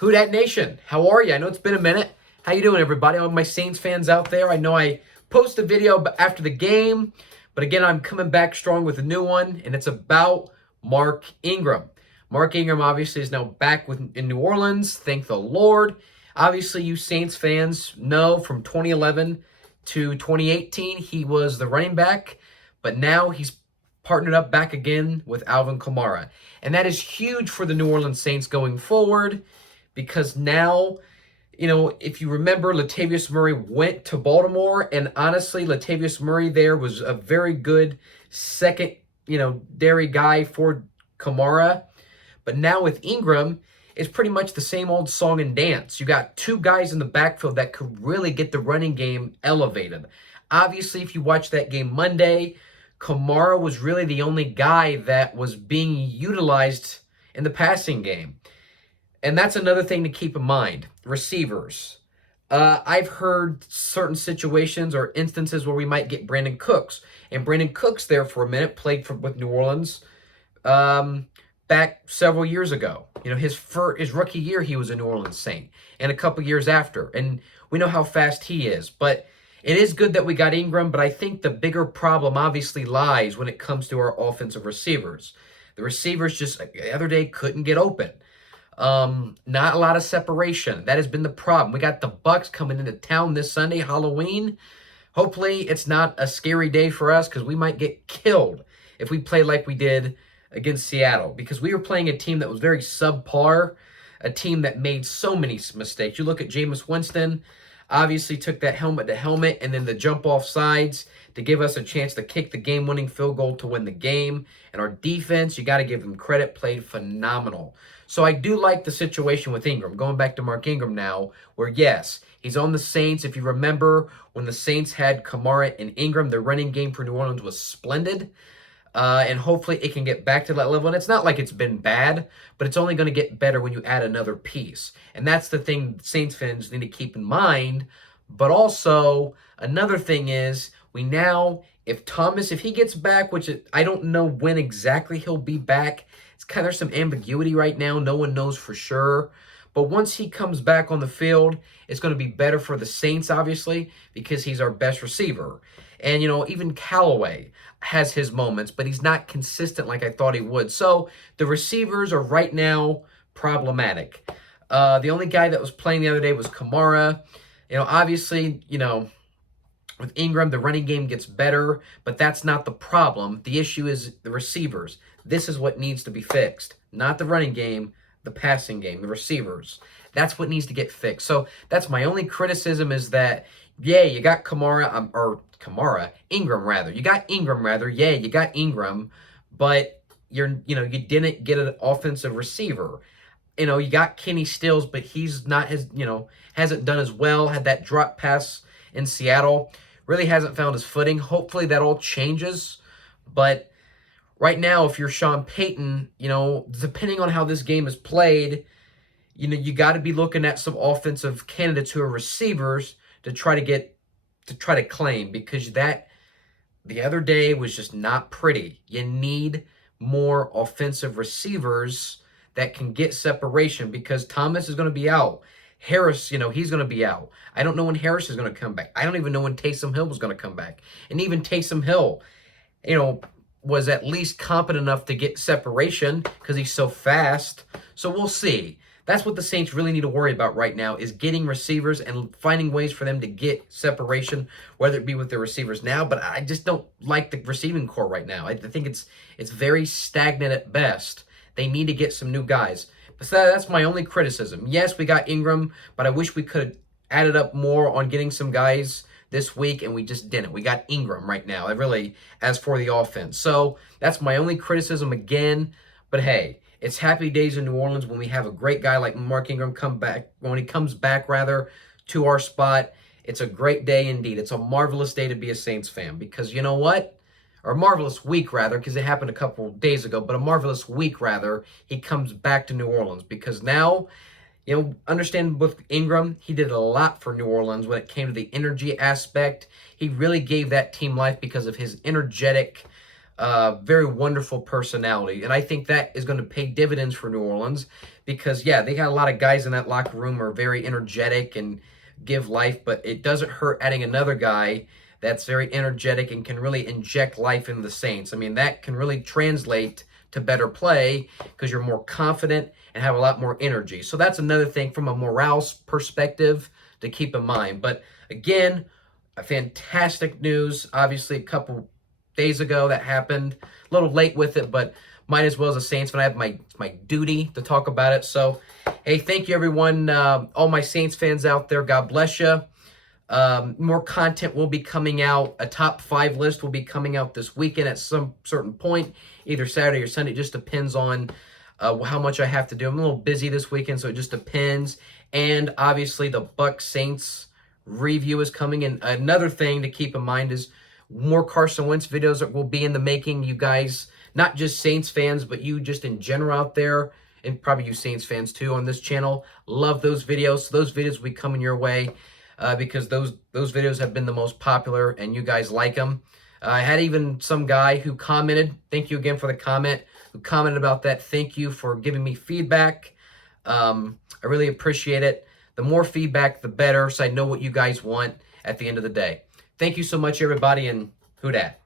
Who Dat Nation? How are you? I know it's been a minute. How you doing, everybody? All my Saints fans out there. I know I posted a video after the game, but again, I'm coming back strong with a new one, and it's about Mark Ingram. Mark Ingram obviously is now back in New Orleans. Thank the Lord. Obviously, you Saints fans know from 2011 to 2018, he was the running back, but now he's partnered up back again with Alvin Kamara. And that is huge for the New Orleans Saints going forward because now, if you remember, Latavius Murray went to Baltimore, and honestly, Latavius Murray there was a very good second, dairy guy for Kamara. But now with Ingram, it's pretty much the same old song and dance. You got two guys in the backfield that could really get the running game elevated. Obviously, if you watch that game Monday, Kamara was really the only guy that was being utilized in the passing game. And that's another thing to keep in mind. Receivers. I've heard certain situations or instances where we might get Brandon Cooks. And Brandon Cooks there for a minute played with New Orleans back several years ago. His rookie year, he was a New Orleans Saint. And a couple years after. And we know how fast he is. But it is good that we got Ingram, but I think the bigger problem obviously lies when it comes to our offensive receivers. The receivers just the other day couldn't get open. Not a lot of separation. That has been the problem. We got the Bucks coming into town this Sunday, Halloween. Hopefully, it's not a scary day for us because we might get killed if we play like we did against Seattle. Because we were playing a team that was very subpar, a team that made so many mistakes. You look at Jameis Winston, obviously took that helmet to helmet and then the jump off sides to give us a chance to kick the game-winning field goal to win the game. And our defense, you got to give them credit, played phenomenal. So I do like the situation with Ingram. Going back to Mark Ingram now, where yes, he's on the Saints. If you remember, when the Saints had Kamara and Ingram, the running game for New Orleans was splendid. And hopefully it can get back to that level. And it's not like it's been bad, but it's only going to get better when you add another piece. And that's the thing Saints fans need to keep in mind. But also, another thing is, if he gets back, which I don't know when exactly he'll be back. There's some ambiguity right now. No one knows for sure. But once he comes back on the field, it's going to be better for the Saints, obviously, because he's our best receiver. And, even Callaway has his moments, but he's not consistent like I thought he would. So the receivers are right now problematic. The only guy that was playing the other day was Kamara. Obviously, with Ingram, the running game gets better, but that's not the problem. The issue is the receivers. This is what needs to be fixed. Not the running game, the passing game, the receivers. That's what needs to get fixed. So that's my only criticism is that, yeah, you got Ingram rather. You got Ingram rather. Yeah, you got Ingram, but you didn't get an offensive receiver. You got Kenny Stills, but he's not hasn't done as well. Had that drop pass in Seattle. Really hasn't found his footing. Hopefully that all changes. But right now, if you're Sean Payton, depending on how this game is played, you got to be looking at some offensive candidates who are receivers to try to claim, because that the other day was just not pretty. You need more offensive receivers that can get separation, because Thomas is going to be out. Harris, he's going to be out. I don't know when Harris is going to come back. I don't even know when Taysom Hill was going to come back. And even Taysom Hill, was at least competent enough to get separation because he's so fast. So we'll see. That's what the Saints really need to worry about right now, is getting receivers and finding ways for them to get separation, whether it be with the receivers now. But I just don't like the receiving core right now. I think it's very stagnant at best. They need to get some new guys. But that's my only criticism. Yes, we got Ingram, but I wish we could have added up more on getting some guys this week, and we just didn't. We got Ingram right now, as for the offense. So that's my only criticism again. But hey, it's happy days in New Orleans when we have a great guy like Mark Ingram when he comes back to our spot. It's a great day indeed. It's a marvelous day to be a Saints fan, because you know what? Or a marvelous week, rather, because it happened a couple days ago, but a marvelous week, rather, he comes back to New Orleans, because now, understand with Ingram, he did a lot for New Orleans when it came to the energy aspect. He really gave that team life because of his energetic, very wonderful personality, and I think that is going to pay dividends for New Orleans, because, yeah, they got a lot of guys in that locker room who are very energetic and give life, but it doesn't hurt adding another guy that's very energetic and can really inject life into the Saints. I mean, that can really translate to better play because you're more confident and have a lot more energy. So that's another thing from a morale perspective to keep in mind. But again, a fantastic news. Obviously, a couple days ago that happened. A little late with it, but might as well as a Saints fan. I have my duty to talk about it. So, hey, thank you, everyone. All my Saints fans out there, God bless you. More content will be coming out. A top 5 list will be coming out this weekend at some certain point, either Saturday or Sunday. It just depends on how much I have to do. I'm a little busy this weekend, so it just depends. And obviously, the Bucs Saints review is coming. And another thing to keep in mind is more Carson Wentz videos that will be in the making. You guys, not just Saints fans, but you just in general out there, and probably you Saints fans too on this channel, love those videos. So those videos will be coming your way. Because those videos have been the most popular and you guys like them. I had even some guy who commented, thank you again for the comment, who commented about that. Thank you for giving me feedback. I really appreciate it. The more feedback, the better, so I know what you guys want at the end of the day. Thank you so much, everybody, and who dat?